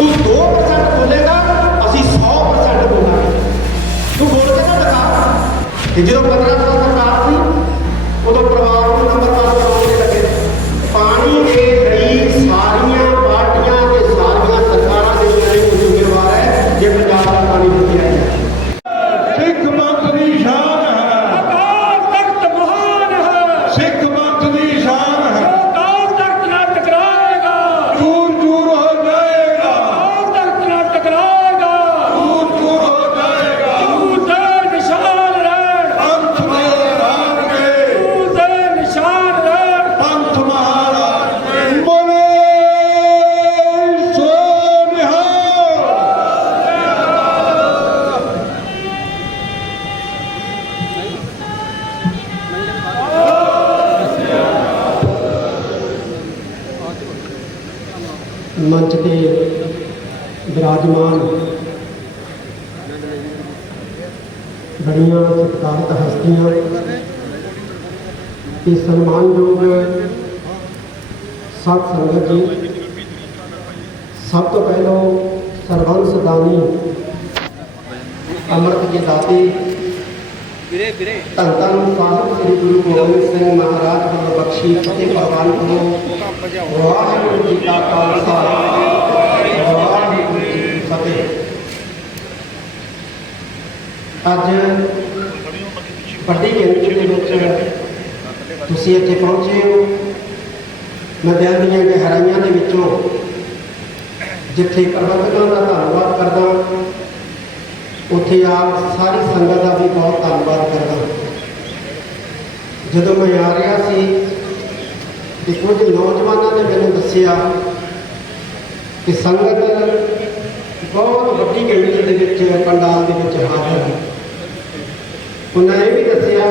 ਤੂੰ 2% ਬੋਲੇਗਾ ਅਸੀਂ 100% ਬੋਲਾਂਗੇ। ਤੂੰ ਬੋਲ ਕੇ ਤਾਂ ਦਿਖਾ। ਤੇ ਜਦੋਂ ਵਿਰਾਜਮਾਨ ਬੜੀਆਂ ਸਤਿਕਾਰਤ ਹਸਤੀਆਂ। ਤੇ ਸਨਮਾਨਯੋਗ ਸਤ ਸੰਗਤ ਜੀ, ਸਭ ਤੋਂ ਪਹਿਲਾਂ ਸਰਬੰਸ ਦਾਨੀ ਅੰਮ੍ਰਿਤ ਕੇ ਦਾਤੇ ਵੀਰੇ ਵੀਰੇ ਧੰਨ ਧੰਨ ਸਾਹਿਬ ਸ੍ਰੀ ਗੁਰੂ ਗੋਬਿੰਦ ਸਿੰਘ ਮਹਾਰਾਜ ਵੱਲੋਂ ਬਖਸ਼ੀ ਫਤਿਹ ਪ੍ਰਵਾਨ ਕਰੋ। ਵਾਹਿਗੁਰੂ ਜੀ ਕਾ ਖਾਲਸਾ ਵਾਹਿਗੁਰੂ ਜੀ ਕੀ ਫਤਿਹ ਅੱਜ ਵੱਡੀ ਗਿਣਤੀ ਦੇ ਵਿੱਚ ਤੁਸੀਂ ਇੱਥੇ ਪਹੁੰਚੇ ਹੋ। ਮੈਂ ਦਿਲ ਦੀਆਂ ਗਹਿਰਾਈਆਂ ਦੇ ਵਿੱਚੋਂ ਜਿੱਥੇ ਪ੍ਰਬੰਧਕਾਂ ਦਾ ਧੰਨਵਾਦ ਕਰਦਾ, ਉੱਥੇ ਆਪ ਸਾਰੀ ਸੰਗਤ ਦਾ ਵੀ ਬਹੁਤ ਧੰਨਵਾਦ ਕਰਦਾ। ਜਦੋਂ ਮੈਂ ਆ ਰਿਹਾ ਸੀ ਤੇ ਕੁਝ ਨੌਜਵਾਨਾਂ ਨੇ ਮੈਨੂੰ ਦੱਸਿਆ ਕਿ ਸੰਗਤ ਬਹੁਤ ਵੱਡੀ ਗਿਣਤੀ ਦੇ ਵਿੱਚ ਪੰਡਾਲ ਦੇ ਵਿੱਚ ਹਾਜ਼ਰ ਹੈ ਉਹਨਾਂ ਇਹ ਵੀ ਦੱਸਿਆ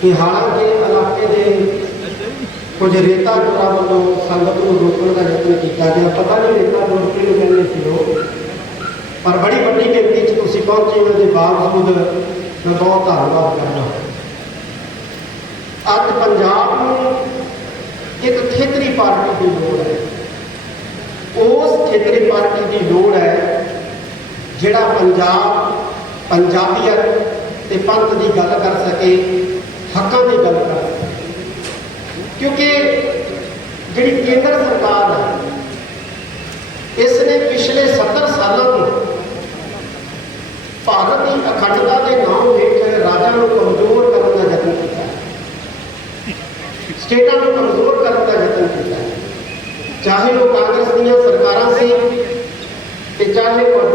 ਕਿ ਹਾਲਾਂਕਿ ਇਲਾਕੇ ਦੇ ਕੁਝ ਰੇਤਾ ਚੋਰਾਂ ਵੱਲੋਂ ਸੰਗਤ ਨੂੰ ਰੋਕਣ ਦਾ ਯਤਨ ਕੀਤਾ ਗਿਆ। ਪਤਾ ਨਹੀਂ ਰੇਤਾ ਚੋਰ ਕਿਹਨੂੰ ਕਹਿੰਦੇ ਸੀ ਉਹ ਪਰ ਬੜੀ ਵੱਡੀ ਗਿਣਤੀ 'ਚ ਤੁਸੀਂ ਪਹੁੰਚੇ ਹੋ ਦੇ ਬਾਵਜੂਦ ਮੈਂ ਬਹੁਤ ਧੰਨਵਾਦ ਕਰਦਾ ਅੱਜ ਪੰਜਾਬ ਨੂੰ ਇੱਕ ਖੇਤਰੀ ਪਾਰਟੀ ਦੀ ਲੋੜ ਹੈ। ਉਸ ਖੇਤਰੀ ਪਾਰਟੀ ਦੀ ਲੋੜ ਹੈ ਜਿਹੜਾ ਪੰਜਾਬ ਪੰਜਾਬੀਅਤ ਤੇ ਪੰਥ ਦੀ ਗੱਲ ਕਰ ਸਕੇ, ਹੱਕਾਂ ਦੀ ਗੱਲ ਕਰ ਸਕੇ। ਕਿਉਂਕਿ ਜਿਹੜੀ ਕੇਂਦਰ ਸਰਕਾਰ ਹੈ ਇਸ ਨੇ ਪਿਛਲੇ 70 ਸਾਲਾਂ ਤੋਂ ਭਾਰਤ ਦੀ ਅਖੰਡਤਾ ਦੇ ਨਾਮ ਹੇਠ ਰਾਜਾਂ ਨੂੰ ਕਮਜ਼ੋਰ ਕਰਨ ਦਾ ਯਤਨ ਕੀਤਾ ਸਟੇਟਾਂ ਨੂੰ ਕਮਜ਼ੋਰ ਕਰਨ ਦਾ ਯਤਨ ਕੀਤਾ ਚਾਹੇ ਉਹ ਕਾਂਗਰਸ ਦੀਆਂ ਸਰਕਾਰਾਂ ਸੀ ਤੇ ਚਾਹੇ ਉਹ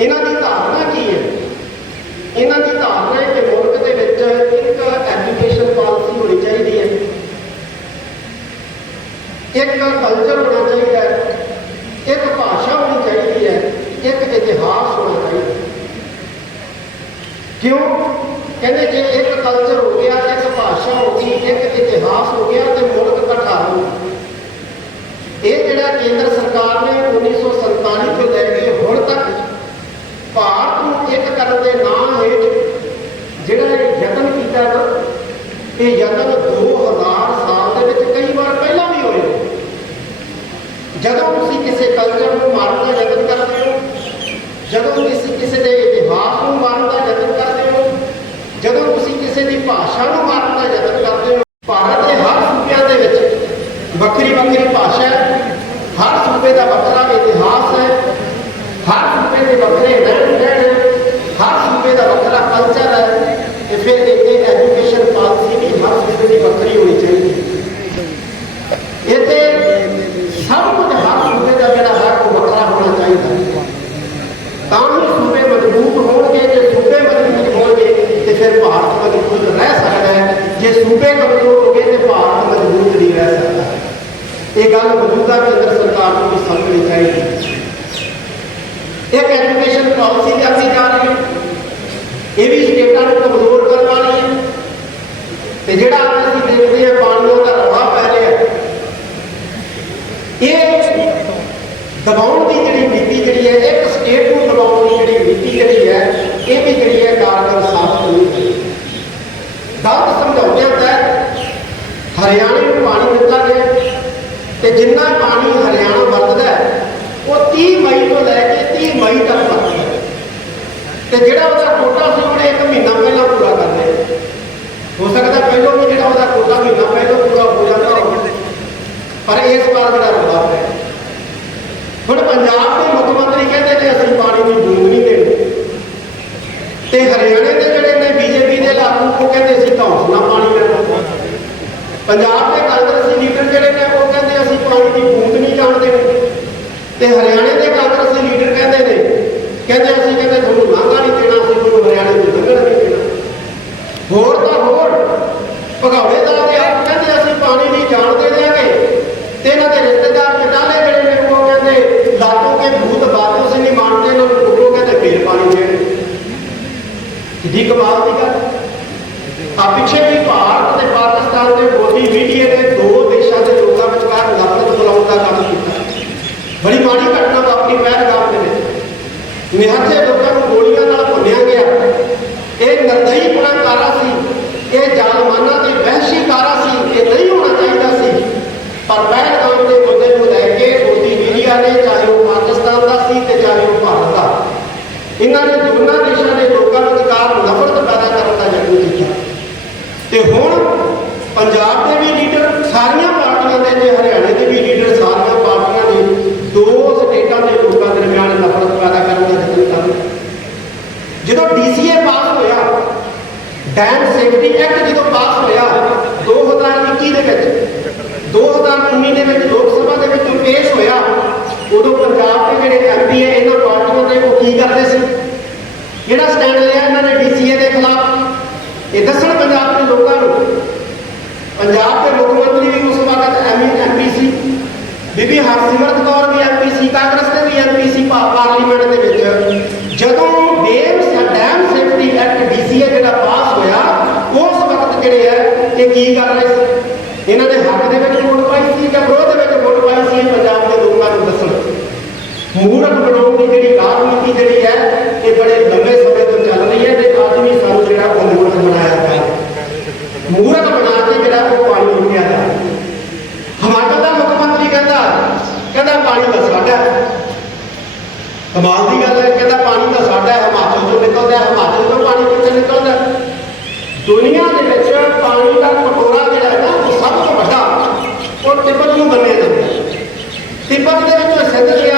ਇਹਨਾਂ ਦੀ ਧਾਰਨਾ ਕੀ ਹੈ? ਇਹਨਾਂ ਦੀ ਧਾਰਨਾ ਹੈ ਕਿ ਮੁਲਕ ਦੇ ਵਿੱਚ ਇੱਕ ਐਜੂਕੇਸ਼ਨ ਪਾਲਿਸੀ ਹੋਣੀ ਚਾਹੀਦੀ ਹੈ। ਇੱਕ ਕਲਚਰ ਹੋਣਾ ਚਾਹੀਦਾ ਹੈ। ਇੱਕ ਭਾਸ਼ਾ ਹੋਣੀ ਚਾਹੀਦੀ ਹੈ। ਇੱਕ ਇਤਿਹਾਸ ਹੋਣਾ ਚਾਹੀਦਾ ਕਿਉਂ? ਕਹਿੰਦੇ ਜੇ ਇੱਕ ਕਲਚਰ ਹੋ ਗਿਆ, ਇੱਕ ਭਾਸ਼ਾ ਹੋ ਗਈ, ਇੱਕ ਇਤਿਹਾਸ ਹੋ ਗਿਆ ਤੇ ਮੁਲਕ ਇਕੱਠਾ ਹੋ ਇਹ ਜਿਹੜਾ ਕੇਂਦਰ ਸਰਕਾਰ ਨੇ 1947 ਤੋਂ ਲੈ ਕੇ ਹੁਣ ਤੱਕ ਭਾਰਤ ਨੂੰ ਇੱਕ ਕਰਨ ਦੇ ਨਾਂ ਹੇਠ ਜਿਹੜਾ ਇਹ ਯਤਨ ਕੀਤਾ ਨਾ, ਇਹ ਯਤਨ 2000 ਸਾਲ ਦੇ ਵਿੱਚ ਕਈ ਵਾਰ ਪਹਿਲਾਂ ਵੀ ਹੋਏ ਜਦੋਂ ਤੁਸੀਂ ਕਿਸੇ ਕਲਚਰ ਨੂੰ ਮਾਰਨ ਦਾ ਯਤਨ ਕਰਦੇ ਹੋ, ਜਦੋਂ ਤੁਸੀਂ ਕਿਸੇ ਦੇ ਇਤਿਹਾਸ ਨੂੰ ਮਾਰਨ ਦਾ ਯਤਨ ਕਰਦੇ ਹੋ, ਜਦੋਂ ਤੁਸੀਂ ਕਿਸੇ ਦੀ ਭਾਸ਼ਾ ਨੂੰ ਮਾਰਨ ਦਾ ਯਤਨ ਕਰਦੇ ਹੋ, ਭਾਰਤ ਦੇ ਹਰ ਸੂਬਿਆਂ ਦੇ ਵਿੱਚ ਵੱਖਰੀ ਵੱਖਰੀ ਭਾਸ਼ਾ ਹੈ। ਹਰ ਸੂਬੇ ਦਾ ਵੱਖਰਾ ਇਤਿਹਾਸ ਹੈ ਹਰ ਸੂਬੇ ਦੇ ਵੱਖਰੇ ਰਹਿਣ ਸਹਿਣ ਹੈ ਹਰ ਸੂਬੇ ਦਾ ਵੱਖਰਾ ਕਲਚਰ ਹੈ ਤੇ ਫਿਰ ਇਹ ਐਜੂਕੇਸ਼ਨ ਪਾਲਿਸੀ ਵੀ ਹਰ ਸੂਬੇ ਦੀ ਵੱਖਰੀ ਹੋਣੀ ਚਾਹੀਦੀ ਹੈ ਇੱਥੇ ਸਭ ਕੁਝ ਹਰ ਸੂਬੇ ਦਾ ਜਿਹੜਾ ਹੈ ਉਹ ਵੱਖਰਾ ਹੋਣਾ ਚਾਹੀਦਾ ਹੈ ਤਾਂ ਹੀ ਸੂਬੇ ਮਜ਼ਬੂਤ ਹੋਣਗੇ ਜੇ ਸੂਬੇ ਮਜ਼ਬੂਤ ਹੋਣਗੇ ਤੇ ਭਾਰਤ ਮਜ਼ਬੂਤ ਰਹਿ ਸਕਦਾ ਹੈ, ਜੇ ਸੂਬੇ ਕਮਜ਼ੋਰ ਹੋ ਗਏ ਤੇ ਭਾਰਤ ਮਜ਼ਬੂਤ ਨਹੀਂ ਰਹਿ ਸਕਦਾ। ਇਹ ਗੱਲ ਮੌਜੂਦਾ ਕੇਂਦਰ ਸਰਕਾਰ ਨੂੰ ਵੀ ਸਮਝਣੀ ਚਾਹੀਦੀ ਹੈ। ਇੱਕ ਐਜੂਕੇਸ਼ਨ ਪਾਲਿਸੀ ਅਸੀਂ ਜਾ ਰਹੀ ਹੈ ਇਹ ਵੀ ਸਟੇਟਾਂ ਨੂੰ ਕਮਜ਼ੋਰ ਕਰਨ ਵਾਲੀ ਹੈ ਤੇ ਜਿਹੜਾ ਅੱਜ ਅਸੀਂ ਦੇਖਦੇ ਹਾਂ ਪਾਣੀਆਂ ਦਾ ਰੌਲਾ ਪੈ ਰਿਹਾ ਹੈ ਇਹ ਦਬਾਉਣ ਦੀ ਜਿਹੜੀ ਨੀਤੀ ਜਿਹੜੀ ਹੈ ਇੱਕ ਸਟੇਟ ਨੂੰ ਦਬਾਉਣ ਦੀ ਜਿਹੜੀ ਨੀਤੀ ਜਿਹੜੀ ਹੈ, ਇਹ ਵੀ ਜਿਹੜੀ ਹੈ ਕਾਰਗਰ ਸਾਬਤ ਨਹੀਂ ਹੋਈ ਗਲਤ ਸਮਝੌਤਿਆਂ ਤਹਿਤ ਹਰਿਆਣੇ ਨੂੰ ਪਾਣੀ ਦਿੱਤਾ ਗਿਆ ਤੇ ਜਿੰਨਾ ਪਾਣੀ ਹਰਿਆਣਾ ਵਰਤਦਾ ਉਹ 30 ਮਈ ਤੋਂ ਲੈ ਕੇ 30 ਮਈ ਤੱਕ ਵਰਤਦਾ ਹੈ। ਤੇ ਜਿਹੜਾ ਉਹਦਾ ਕੋਟਾ ਸੀ, ਉਹਨੇ ਇੱਕ ਮਹੀਨਾ ਪਹਿਲਾਂ ਪੂਰਾ ਕਰ ਲਿਆ। ਹੋ ਸਕਦਾ ਪਹਿਲਾਂ ਵੀ ਜਿਹੜਾ ਉਹਦਾ ਟੋਟਾ ਮਹੀਨਾ ਪਹਿਲਾਂ ਪੂਰਾ ਹੋ ਜਾਂਦਾ ਹੋਵੇ, ਪਰ ਇਸ ਵਾਰ ਜਿਹੜਾ ਰੌਲਾ ਹੈ। ਹੁਣ ਪੰਜਾਬ ਦੇ ਮੁੱਖ ਮੰਤਰੀ ਕਹਿੰਦੇ ਨੇ ਅਸੀਂ ਪਾਣੀ ਦੀ ਬੂੰਦ ਨਹੀਂ ਦੇਣੀ। ਤੇ ਹਰਿਆਣੇ ਦੇ ਜਿਹੜੇ ਨੇ, ਬੀਜੇਪੀ ਦੇ ਲਾਗੂ, ਉਹ ਕਹਿੰਦੇ ਸੀ ਧੌਂਸਲਾ ਪਾਣੀ ਲੈਣਾ। ਪੰਜਾਬ ਦੇ ਕਾਂਗਰਸੀ ਲੀਡਰ ਜਿਹੜੇ ਨੇ, ਉਹ ਕਹਿੰਦੇ ਅਸੀਂ ਪਾਣੀ ਦੀ ਬੂੰਦ ਨਹੀਂ ਜਾਣ ਦੇਣੀ ਤੇ ਹਰਿਆਣੇ ਦੇ ਕਾਂਗਰਸੀ ਲੀਡਰ ਕਹਿੰਦੇ ਨੇ, ਕਹਿੰਦੇ ਅਸੀਂ ਕਹਿੰਦੇ ਤੁਹਾਨੂੰ ਲਾਂਘਾ ਨਹੀਂ ਦੇਣਾ ਅਸੀਂ ਤੁਹਾਨੂੰ ਹਰਿਆਣੇ ਤੋਂ ਲੰਘਣ ਨਹੀਂ ਦੇਣਾ ਹੋਰ ਤਾਂ ਹੋਰ ਭਗੌੜੇ ਦਾ ਤੇ ਆਪ ਕਹਿੰਦੇ ਅਸੀਂ ਪਾਣੀ ਨਹੀਂ ਜਾਣ ਦੇ ਦਿਆਂਗੇ ਤੇ ਇਹਨਾਂ ਦੇ ਰਿਸ਼ਤੇਦਾਰ ਚਟਾਲੇ ਜਿਹੜੇ ਨੇ ਉਹ ਕਹਿੰਦੇ ਲਾਤੋਂ ਕੇ ਭੂਤ ਬਾਤੋਂ ਸੇ ਨਹੀਂ ਮਾਨਤੇ ਇਹਨਾਂ ਨੂੰ ਉਹ ਕਹਿੰਦੇ ਫੇਰ ਪਾਣੀ ਦੇਣ ਕਿੱਡੀ ਕਮਾਲ ਦੀ ਗੱਲ ਆ ਪਿੱਛੇ ਵੀ ਭਾਰਤ ਤੇ ਪਾਕਿਸਤਾਨ ਦੇ ਮੋਦੀ ਮੀਡੀਆ ਨੇ ਦੋ ਦੇਸ਼ਾਂ ਦੇ ਲੋਕਾਂ ਵਿਚਕਾਰ ਨਫ਼ਰਤ ਫੈਲਾਉਣ ਦਾ ਕੰਮ ਕੀਤਾ ਬੜੀ ਮਾੜੀ ਘਟਨਾ ਵਾਪਰੀ ਪਹਿਲਗਾਮ ਦੇ ਵਿੱਚ ਨਿਹੱਥੇ ਲੋਕਾਂ ਨੂੰ ਗੋਲੀਆਂ ਨਾਲ ਭੁੰਨਿਆ ਗਿਆ ਇਹ ਨਰਦਈਪੁਰਾ ਕਾਰਾ ਸੀ ਇਹ ਜ਼ਾਲਮਾਨਾ ਤੇ ਵਹਿਸ਼ੀ ਕਾਰਾ ਸੀ ਇਹ ਨਹੀਂ ਹੋਣਾ ਚਾਹੀਦਾ ਸੀ ਪਰ ਪਹਿਲਗਾਮ ਦੇ ਮੁੱਦੇ ਨੂੰ ਲੈ ਕੇ ਮੋਦੀ ਮੀਡੀਆ ਨੇ ਚਾਹੇ ਉਹ ਪਾਕਿਸਤਾਨ ਦਾ ਸੀ ਤੇ ਚਾਹੇ ਉਹ ਭਾਰਤ ਦਾ ਇਹਨਾਂ ਨੇ ਦੋਨਾਂ ਦੇਸ਼ਾਂ ਦੇ ਲੋਕਾਂ ਵਿਚਕਾਰ ਨਫ਼ਰਤ ਪੈਦਾ ਕਰਨ ਦਾ ਯਤਨ ਕੀਤਾ। ਤੇ ਹੁਣ ਪੰਜਾਬ ਦੇ ਵੀ ਲੀਡਰ ਸਾਰੀਆਂ ਪਾਰਟੀਆਂ ਦੇ ਤੇ ਹਰਿਆਣੇ ਦੇ ਵੀ ਲੀਡਰ ਸਾਰੀਆਂ ਪਾਰਟੀਆਂ ਦੇ ਦੋ ਸਟੇਟਾਂ ਦੇ ਲੋਕਾਂ ਦਰਮਿਆਨ ਨਫ਼ਰਤ ਪੈਦਾ ਕਰਨ ਦਾ ਯਤਨ ਕਰ ਰਹੇ ਜਦੋਂ ਡੀਸੀਏ ਪਾਸ ਹੋਇਆ ਡੈਮ ਸੇਫਟੀ ਐਕਟ ਜਦੋਂ ਪਾਸ ਹੋਇਆ 2021 ਦੇ ਵਿੱਚ 2019 ਦੇ ਵਿੱਚ ਲੋਕ ਸਭਾ ਦੇ ਵਿੱਚ ਪੇਸ਼ ਹੋਇਆ ਉਦੋਂ ਪੰਜਾਬ ਦੇ ਜਿਹੜੇ ਐਮਪੀ ਹੈ, ਇਹਨਾਂ ਪਾਰਟੀਆਂ ਦੇ ਉਹ ਕੀ ਕਰਦੇ ਸੀ? ਜਿਹੜਾ ਸਟੈਂਡ ਲਿਆ ਇਹਨਾਂ ਨੇ ਡੀਸੀਏ ਦੇ ਖਿਲਾਫ, ਇਹ ਦੱਸਣ ਪੰਜਾਬ ਦੇ ਲੋਕਾਂ ਨੂੰ, ਪੰਜਾਬ ਦੇ ਮੁੱਖ ਮੰਤਰੀ ਵੀ ਉਸ ਵਕਤ ਐਮਪੀ ਸੀ, ਬੀਬੀ ਹਰਸਿਮਰਤ ਕੌਰ ਵੀ ਐਮਪੀ ਸੀ, ਕਾਂਗਰਸ ਦੇ ਵੀ ਐਮਪੀ ਸੀ ਪਾਰਲੀਮੈਂਟ ਦੇ ਵਿੱਚ। ਜਦੋਂ dam dam safety act DCA ਜਿਹੜਾ ਪਾਸ ਹੋਇਆ, ਉਸ ਵਕਤ ਜਿਹੜੇ ਹੈ, ਇਹ ਕੀ ਕਰ ਰਹੇ ਸੀ? ਇਹਨਾਂ ਦੇ ਹੱਕ ਦੇ ਵਿੱਚ ਵੋਟ ਪਾਈ ਸੀ ਜਾਂ ਵਿਰੋਧ ਦੇ ਵਿੱਚ ਵੋਟ ਪਾਈ ਸੀ ਇਹ ਪੰਜਾਬ ਦੇ ਲੋਕਾਂ ਨੂੰ ਦੱਸਣ ਮੂਰਖ ਬਣਾਉਣ ਦੀ ਜਿਹੜੀ ਰਾਜਨੀਤੀ ਜਿਹੜੀ ਹੈ ਇਹ ਬੜੇ ਲੰਬੇ ਸਮੇਂ ਤੋਂ ਚੱਲ ਰਹੀ ਹੈ ਤੇ ਅੱਜ ਵੀ ਸਾਨੂੰ ਜਿਹੜਾ ਉਹ ਮੂਰਖ ਬਣਾਇਆ ਗਿਆ ਹੈ। ਬਣਾ ਕੇ ਜਿਹੜਾ ਉਹ ਪਾਣੀ ਰੁਕਿਆ ਜਾ ਹਿਮਾਚਲ ਦਾ ਮੁੱਖ ਮੰਤਰੀ ਕਹਿੰਦਾ ਕਹਿੰਦਾ ਪਾਣੀ ਤਾਂ ਸਾਡਾ ਹੈ। ਕਮਾਲ ਦੀ ਗੱਲ ਹੈ, ਕਹਿੰਦਾ ਪਾਣੀ ਤਾਂ ਸਾਡਾ ਹਿਮਾਚਲ ਤੋਂ ਨਿਕਲਦਾ ਹਿਮਾਚਲ ਤੋਂ ਪਾਣੀ ਕਿੱਥੇ ਨਿਕਲਦਾ ਹੈ? ਦੁਨੀਆ ਦੇ ਵਿੱਚ ਪਾਣੀ ਦਾ ਕਟੋਰਾ ਜਿਹੜਾ ਹੈ ਨਾ, ਉਹ ਸਭ ਤੋਂ ਵੱਡਾ, ਉਹ ਤਿੱਬਤ ਨੂੰ ਮੰਨਿਆ ਜਾਂਦਾ ਤਿੱਬਤ ਦੇ ਵਿੱਚ ਸਿੰਧ ਦਰਿਆ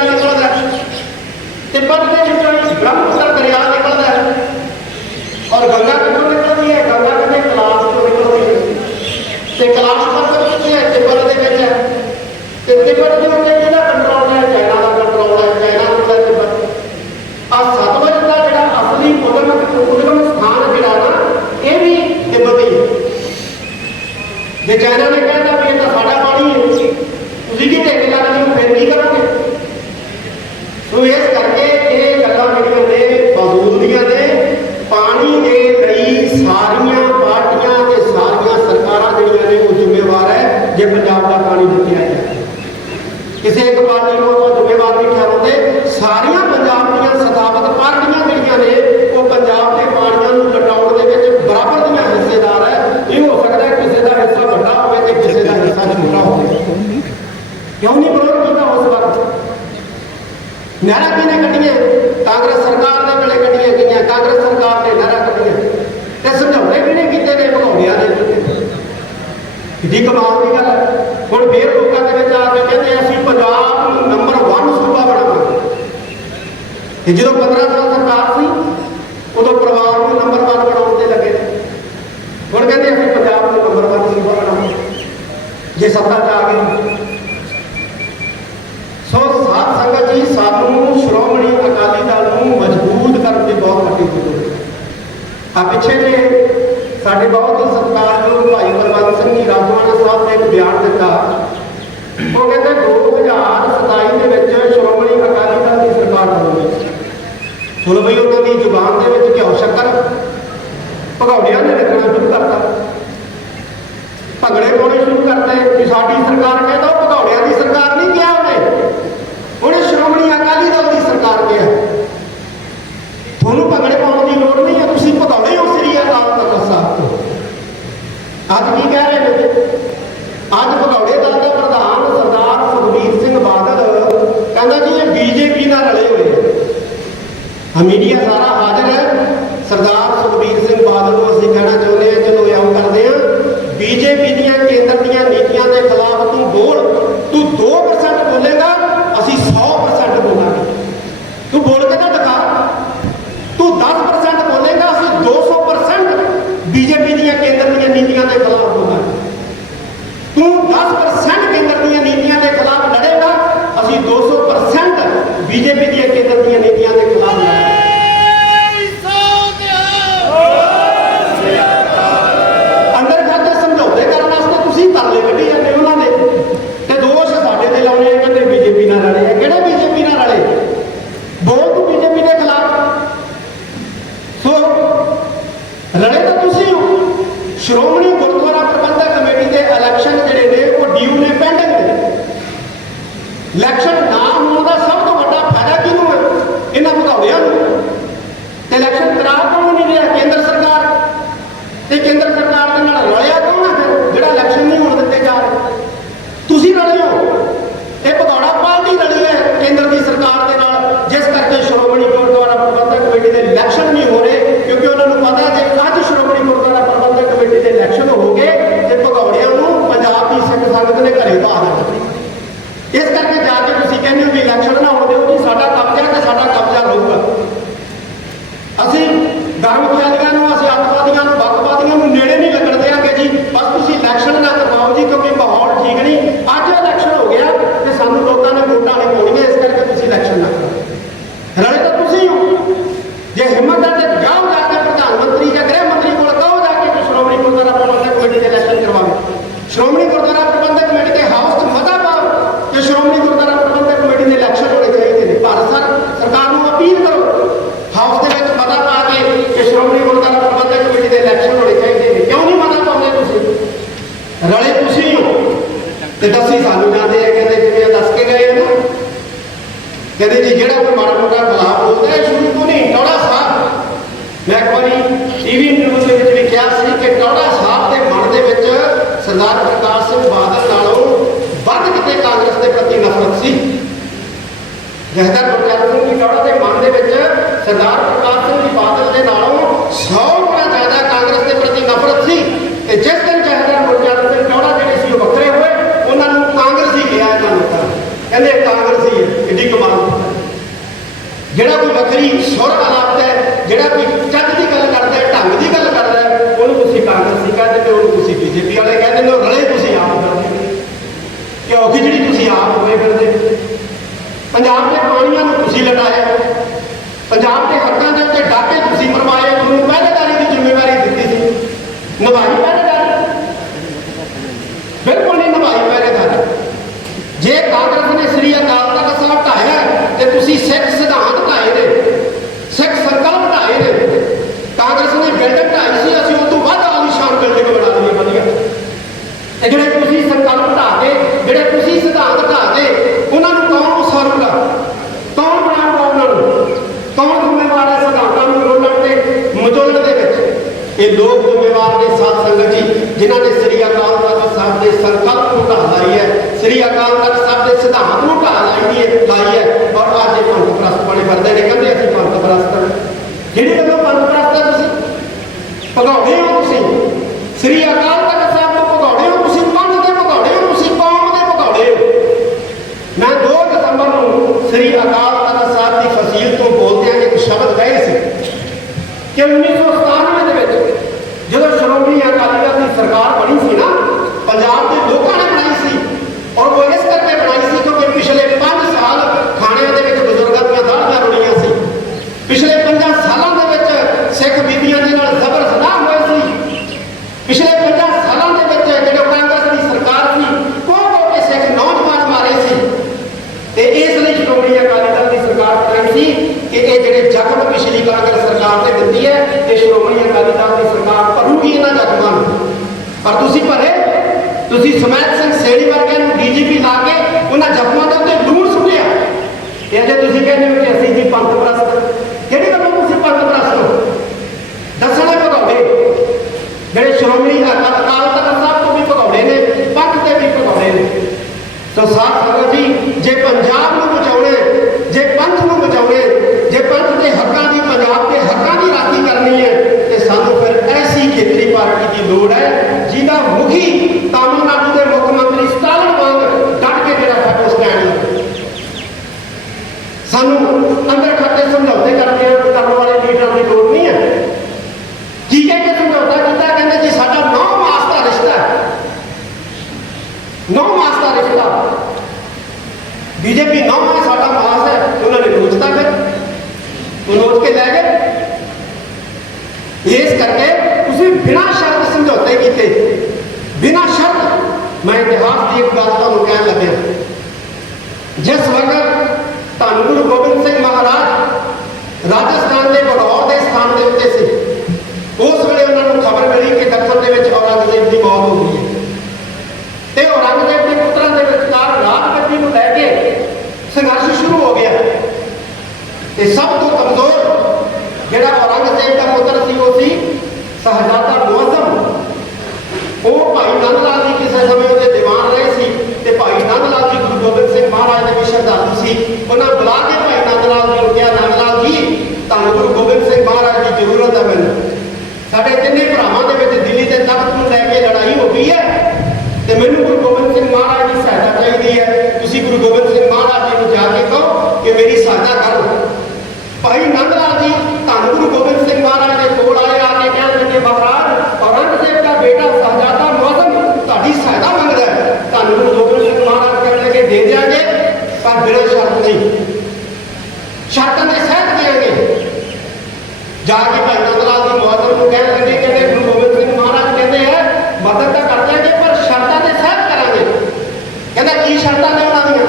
ਤਿੱਬਤ ਦੇ ਵਿੱਚੋਂ ਬ੍ਰਹਮਪੁੱਤਰ ਦਰਿਆ ਨਿਕਲਦਾ ਹੈ ਔਰ ਗੰਗਾ ਕਿੱਥੋਂ ਨਿਕਲਦੀ ਹੈ ਗੰਗਾ ਕਿਤੇ ਕਲਾਸ਼ ਤੋਂ ਨਿਕਲਦੀ ਹੈ ਤੇ ਕਲਾਸ਼ ਪੱਥਰ ਕਿੱਥੇ ਹੈ ਤਿੱਬਤ ਦੇ ਵਿੱਚ ਹੈ ਤੇ ਤਿੱਬਤ ਦੇ ਉੱਤੇ ਜਿਹੜਾ ਕੰਟਰੋਲ ਹੈ ਚਾਈਨਾ ਦਾ ਕੰਟਰੋਲ ਹੈ ਚਾਈਨਾ ਦਾ ਤਿੱਬਤ ਆ ਸਤਲੁਜ ਦਾ ਜਿਹੜਾ ਅਸਲੀ ਉਦਮ ਉਦਮ ਸਥਾਨ ਜਿਹੜਾ ਨਾ ਇਹ ਵੀ ਤਿੱਬਤ ਹੀ ਹੈ ਜੇ ਚਾਈਨਾ ਨੇ ਕਹਿੰਦਾ ਵੀ ਇਹ ਤਾਂ ਸਾਡਾ ਪਾਣੀ ਹੈ ਤੁਸੀਂ ਕੀ ਢੇਕੇ ਲੱਗਦੇ ਹੋ ਫਿਰ ਕੀ ਕਰੋਗੇ ਸੋ ਇਸ ਕਰਕੇ ਇਹ ਗੱਲਾਂ ਜਿਹੜੀਆਂ ਨੇ ਫਜ਼ੂਲ ਦੀਆਂ ਨੇ ਪਾਣੀ ਦੇ ਲਈ ਸਾਰੀਆਂ ਪਾਰਟੀਆਂ ਤੇ ਸਾਰੀਆਂ ਸਰਕਾਰਾਂ ਜਿਹੜੀਆਂ ਨੇ ਉਹ ਜ਼ਿੰਮੇਵਾਰ ਹੈ ਜੇ ਪੰਜਾਬ ਦਾ ਪਾਣੀ ਦਿੱਤਾ ਜਾਏ ਕਿਸੇ ਇੱਕ ਪਾਰਟੀ ਨੂੰ ਆਪਾਂ ਜ਼ਿੰਮੇਵਾਰ ਨਹੀਂ ਠਹਿਰਾਉਂਦੇ ਸਾਰੀਆਂ ਪੰਜਾਬ ਦੀਆਂ ਸਥਾਪਿਤ ਪਾਰਟੀਆਂ ਜਿਹੜੀਆਂ ਨੇ ਉਹ ਪੰਜਾਬ ਦੇ ਪਾਣੀਆਂ ਨੂੰ ਲਟਾਉਣ ਦੇ ਵਿੱਚ ਬਰਾਬਰ ਦੀਆਂ ਹਿੱਸੇਦਾਰ ਹੈ ਇਹ ਹੋ ਸਕਦਾ ਹੈ ਕਿਸੇ ਦਾ ਹਿੱਸਾ ਵੱਡਾ ਹੋਵੇ ਤੇ ਕਿਸੇ ਦਾ ਹਿੱਸਾ ਛੋਟਾ ਹੋਵੇ ਕਿਉਂ ਨਹੀਂ ਵਿਰੋਧ ਕੀਤਾ ਉਸ ਵਕਤ? ਨਹਿਰਾਂ ਕਿਹਨੇ ਕੱਢੀਆਂ ਕਾਂਗਰਸ ਸਰਕਾਰ ਦੇ ਵੇਲੇ ਕੱਢੀਆਂ ਗਈਆਂ, ਕਾਂਗਰਸ ਸਰਕਾਰ ਨੇ ਨਹਿਰਾਂ ਕੱਢੀਆਂ। ਤੇ ਵੀ ਨਹੀਂ ਕੀਤੇ ਨੇ? ਭਗੌੜਿਆਂ ਨੇ ਕੀਤੇ। ਕਿੱਡੀ ਕਮਾਲ ਦੀ ਗੱਲ ਹੈ। ਹੁਣ ਫੇਰ ਲੋਕਾਂ ਦੇ ਵਿੱਚ ਆ ਕੇ ਕਹਿੰਦੇ ਅਸੀਂ ਪੰਜਾਬ ਨੂੰ ਨੰਬਰ 1 ਸੂਬਾ ਬਣਾਵਾਂਗੇ। ਤੇ ਜਦੋਂ 15 ਸਾਲ ਸਰਕਾਰ ਸੀ, ਉਦੋਂ ਪਰਿਵਾਰ ਨੂੰ ਨੰਬਰ 1 ਬਣਾਉਣ ਤੇ ਲੱਗੇ। ਹੁਣ ਕਹਿੰਦੇ ਅਸੀਂ ਪੰਜਾਬ ਨੂੰ ਨੰਬਰ 1 ਸੂਬਾ ਬਣਾਵਾਂਗੇ। ਜੇ ਸੱਤਾ 'ਚ ਆ ਗਏ ਸੋ ਸਾਧ ਸੰਗਤ ਜੀ, ਸਾਨੂੰ ਸ਼੍ਰੋਮਣੀ ਅਕਾਲੀ ਦਲ ਨੂੰ ਮਜ਼ਬੂਤ ਕਰਨ ਦੀ ਬਹੁਤ ਵੱਡੀ ਜ਼ਰੂਰਤ ਹੈ। ਆ ਪਿੱਛੇ ਜੇ ਸਾਡੇ ਬਹੁਤ ਹੀ ਸਤਿਕਾਰਯੋਗ ਭਾਈ ਬਲਵੰਤ ਸਿੰਘ ਜੀ ਰਾਜਵਾਨਾ ਸਾਹਿਬ ਨੇ ਇੱਕ ਬਿਆਨ ਦਿੱਤਾ। ਉਹ ਕਹਿੰਦੇ 2027 ਦੇ ਵਿੱਚ ਸ਼੍ਰੋਮਣੀ ਅਕਾਲੀ ਦਲ ਦੀ ਸਰਕਾਰ ਬਣੂਗੀ। ਹੁਣ ਬਈ ਉਹਨਾਂ ਦੀ ਜ਼ੁਬਾਨ ਦੇ ਵਿੱਚ ਘਿਓ ਸ਼ੱਕਰ ਬੀਜੇਪੀ ਦੀਆਂ ਕੇਂਦਰ ਦੀਆਂ ਨੀਤੀਆਂ ਤੇ ते केंद्र सरकार ਸ਼੍ਰੋਮਣੀ ਗੁਰਦੁਆਰਾ ਪ੍ਰਬੰਧਕ ਕਮੇਟੀ ਦੇ ਹਾਊਸ 'ਚ ਮਤਾ ਪਾਓ ਕਿ ਸ਼੍ਰੋਮਣੀ ਗੁਰਦੁਆਰਾ ਪ੍ਰਬੰਧਕ ਕਮੇਟੀ ਦੇ ਇਲੈਕਸ਼ਨ ਹੋਣੇ ਚਾਹੀਦੇ ਨੇ। ਭਾਰਤ ਸਰਕਾਰ ਨੂੰ ਅਪੀਲ ਕਰੋ ਹਾਊਸ ਦੇ ਵਿੱਚ ਮਤਾ ਪਾ ਕੇ ਕਿ ਸ਼੍ਰੋਮਣੀ ਗੁਰਦੁਆਰਾ ਪ੍ਰਬੰਧਕ ਕਮੇਟੀ ਦੇ ਇਲੈਕਸ਼ਨ ਹੋਣੇ ਚਾਹੀਦੇ ਨੇ। ਕਿਉਂ ਨਹੀਂ ਮਤਾ ਪਾਉਂਦੇ ਤੁਸੀਂ? ਰਲੇ ਤੁਸੀਂ ਹੋ ਤੇ ਦੱਸੀ ਸਾਨੂੰ ਜਾਂਦੇ ਆ, ਕਹਿੰਦੇ ਜਿਵੇਂ ਦੱਸ ਕੇ ਗਏ ਇਹਨੂੰ ਕਹਿੰਦੇ ਜੀ ਰਹਿਦਰ ਗੁਰਚਰਨ ਸਿੰਘ ਜੀ ਕੌੜਾ ਦੇ ਮਨ ਦੇ ਵਿੱਚ ਸਰਦਾਰ ਪ੍ਰਕਾਸ਼ ਸਿੰਘ ਜੀ ਬਾਦਲ ਦੇ ਨਾਲੋਂ ਸੌ ਗੁਣਾ ਜ਼ਿਆਦਾ ਕਾਂਗਰਸ ਦੇ ਪ੍ਰਤੀ ਨਫ਼ਰਤ ਸੀ ਤੇ ਜਿਸ ਦਿਨ ਜਹਦਰ ਗੁਰਚਰਨ ਸਿੰਘ ਕੌੜਾ ਜਿਹੜੇ ਸੀ ਉਹ ਵੱਖਰੇ ਹੋਏ, ਉਹਨਾਂ ਨੂੰ ਕਾਂਗਰਸ ਹੀ ਕਿਹਾ ਇਹਨਾਂ ਕਹਿੰਦੇ ਕਾਂਗਰਸ ਹੀ ਹੈ ਏਡੀ ਕਮਾਲ ਜਿਹੜਾ ਕੋਈ ਵੱਖਰੀ ਸੁਰ ਅਲਾਪਦਾ ਹੈ, ਜਿਹੜਾ ਕੋਈ ਚੱਜ ਦੀ ਗੱਲ ਕਰਦਾ ਹੈ, ਢੰਗ ਦੀ ਗੱਲ ਕਰਦਾ ਹੈ, ਉਹਨੂੰ ਤੁਸੀਂ ਕਾਂਗਰਸ ਕਾਂਗਰਸੀ ਕਹਿੰਦੇ ਤੇ ਉਹਨੂੰ ਤੁਸੀਂ ਬੀਜੇਪੀ ਵਾਲੇ ਕਹਿੰਦੇ ਹੋ, ਰਲੇ ਤੁਸੀਂ ਆਪ ਕਰਦੇ ਕਿਉਂਕਿ ਜਿਹੜੀ ਤੁਸੀਂ ਆਪ ਹੋਏ ਫਿਰਦੇ ਪੰਜਾਬ ਤੁਸੀਂ ਲਟਾਏ ਪੰਜਾਬ ਦੇ ਹੱਕਾਂ ਦੇ ਉੱਤੇ ਡਾਕੇ ਤੁਸੀਂ ਮਰਵਾਏ, ਤੁਹਾਨੂੰ ਪਹਿਰੇਦਾਰੀ ਦੀ ਜ਼ਿੰਮੇਵਾਰੀ ਦਿੱਤੀ ਸੀ। ਨਿਭਾਈ ਇਹ ਲੋਕ ਜੋ ਵਿਵਾਰ ਦੇ ਸਾਥ ਸੰਗਤ ਜੀ, ਜਿਨ੍ਹਾਂ ਨੇ ਸ੍ਰੀ ਅਕਾਲ ਤਖਤ ਸਾਹਿਬ ਦੇ ਸੰਕਲਪ ਨੂੰ ਢਾਹ ਲਾਈ ਹੈ, ਸ੍ਰੀ ਅਕਾਲ ਤਖਤ ਸਾਹਿਬ ਦੇ ਸਿਧਾਂਤ ਨੂੰ ਢਾਹ ਲਾਈ ਹੈ ਲਾਈ ਹੈ, ਔਰ ਅੱਜ ਇਹ ਪੰਥ ਪ੍ਰਸਤ ਬਣੇ ਫਿਰਦੇ ਨੇ, ਕਹਿੰਦੇ ਅਸੀਂ ਪੰਥ ਪ੍ਰਸਤ ਜਿਹੜੀ ਗੱਲ ਪੰਥ ਪ੍ਰਸਤ ਤੁਸੀਂ ਭਗਾਉਂਦੇ ਹੋ ਤੁਸੀਂ, ਸ੍ਰੀ ਅਕਾਲ দৌড়ায় জিদামুখী ਜ਼ਰੂਰਤ ਹੈ ਮੈਨੂੰ ਸਾਡੇ ਤਿੰਨੇ ਭਰਾਵਾਂ ਦੇ ਵਿੱਚ ਦਿੱਲੀ ਦੇ ਤਖਤ ਨੂੰ ਲੈ ਕੇ ਲੜਾਈ ਹੋ ਗਈ ਹੈ। ਤੇ ਮੈਨੂੰ ਗੁਰੂ ਗੋਬਿੰਦ ਸਿੰਘ ਮਹਾਰਾਜ ਦੀ ਸਹਾਇਤਾ ਚਾਹੀਦੀ ਹੈ। ਤੁਸੀਂ ਗੁਰੂ ਗੋਬਿੰਦ ਸਿੰਘ ਮਹਾਰਾਜ ਜੀ ਨੂੰ ਜਾ ਕੇ ਕਹੋ ਕਿ ਮੇਰੀ ਸਹਾਇਤਾ ਕਰੋ ਭਾਈ ਨੰਦ ਲਾਲ ਜੀ, ਧੰਨ ਗੁਰੂ ਗੋਬਿੰਦ ਸਿੰਘ ਮਹਾਰਾਜ ਦੇ ਕੋਲ ਆਏ, ਆ ਕੇ ਕਹਿਣ ਲੱਗੇ, ਮਹਾਰਾਜ, ਔਰੰਗਜ਼ੇਬ ਦਾ ਬੇਟਾ ਸਹਜਾਦਾ ਮੌਜ਼ਮ ਤੁਹਾਡੀ ਸਹਾਇਤਾ ਮੰਗਦਾ ਹੈ। ਧੰਨ ਗੁਰੂ ਗੋਬਿੰਦ ਸਿੰਘ ਮਹਾਰਾਜ ਕਹਿਣ ਲੱਗੇ, ਦੇ ਦਿਆਂਗੇ, ਪਰ ਬਿਨਾਂ ਸ਼ਰਤ ਨਹੀਂ। ਸ਼ਰਤਾਂ ਦੇ ਸਹਿਤ ਜਾ ਕੇ ਭਾਈ ਨੰਦ ਲਾਲ ਜੀ ਮੁਅਜ਼ਮ ਨੂੰ ਕਹਿ ਦਿੰਦੇ ਕਹਿੰਦੇ ਗੁਰੂ ਗੋਬਿੰਦ ਸਿੰਘ ਮਹਾਰਾਜ ਕਹਿੰਦੇ ਹੈ ਮਦਦ ਤਾਂ ਕਰ ਦਿਆਂਗੇ ਪਰ ਸ਼ਰਤਾਂ ਦੇ ਸਹਿਤ ਕਰਾਂਗੇ। ਕਹਿੰਦਾ, ਕੀ ਸ਼ਰਤਾਂ ਨੇ ਉਹਨਾਂ ਦੀਆਂ?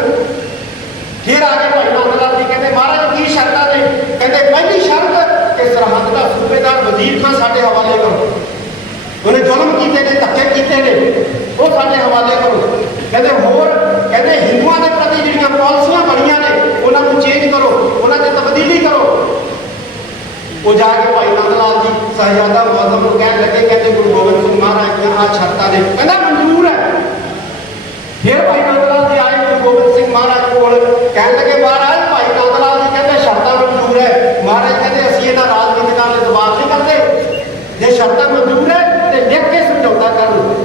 ਫਿਰ ਆ ਕੇ ਭਾਈ ਨੰਦ ਲਾਲ ਜੀ ਕਹਿੰਦੇ, ਮਹਾਰਾਜ, ਕੀ ਸ਼ਰਤਾਂ ਨੇ? ਕਹਿੰਦੇ, ਪਹਿਲੀ ਸ਼ਰਤ ਕਿ ਸਰਹੱਦ ਦਾ ਸੂਬੇਦਾਰ ਵਜ਼ੀਰ ਖਾਨ ਸਾਡੇ ਹਵਾਲੇ ਕਰੋ। ਉਹਨੇ ਜ਼ੁਲਮ ਕੀਤੇ ਨੇ, ਧੱਕੇ ਕੀਤੇ ਨੇ, ਉਹ ਸਾਡੇ ਹਵਾਲੇ ਕਰੋ। ਕਹਿੰਦੇ, ਹੋਰ, ਕਹਿੰਦੇ, ਹਿੰਦੂਆਂ ਦੇ ਪ੍ਰਤੀ ਜਿਹੜੀਆਂ ਪਾਲਿਸੀਆਂ ਬਣੀਆਂ ਨੇ, ਉਹਨਾਂ ਨੂੰ ਚੇਂਜ ਕਰੋ, ਉਹਨਾਂ 'ਚ ਤਬਦੀਲੀ ਕਰੋ। ਉਹ ਜਾ ਕੇ ਭਾਈ ਨੰਦ ਲਾਲ ਜੀ ਸਹਿਜਾਦਾ ਮੁਅੱਜ਼ਮ ਨੂੰ ਕਹਿਣ ਲੱਗੇ, ਕਹਿੰਦੇ ਗੁਰੂ ਗੋਬਿੰਦ ਸਿੰਘ ਮਹਾਰਾਜ ਦੀਆਂ ਆ ਸ਼ਰਤਾਂ ਨੇ ਕਹਿੰਦਾ ਮਨਜ਼ੂਰ ਹੈ। ਫਿਰ ਭਾਈ ਨੰਦ ਲਾਲ ਜੀ ਆਏ, ਗੁਰੂ ਗੋਬਿੰਦ ਸਿੰਘ ਮਹਾਰਾਜ ਕੋਲ ਕਹਿਣ ਲੱਗੇ ਮਹਾਰਾਜ ਭਾਈ ਨੰਦ ਲਾਲ ਜੀ ਕਹਿੰਦੇ ਸ਼ਰਤਾਂ ਮਨਜ਼ੂਰ ਹੈ ਮਹਾਰਾਜ ਕਹਿੰਦੇ ਅਸੀਂ ਇਹਨਾਂ ਰਾਜਨੀਤਿਕਾਂ ਦੇ ਦਬਾਅ ਨਹੀਂ ਕਰਦੇ ਜੇ ਸ਼ਰਤਾਂ ਮਨਜ਼ੂਰ ਹੈ ਤੇ ਲਿਖ ਕੇ ਸਮਝੌਤਾ ਕਰ ਲਓ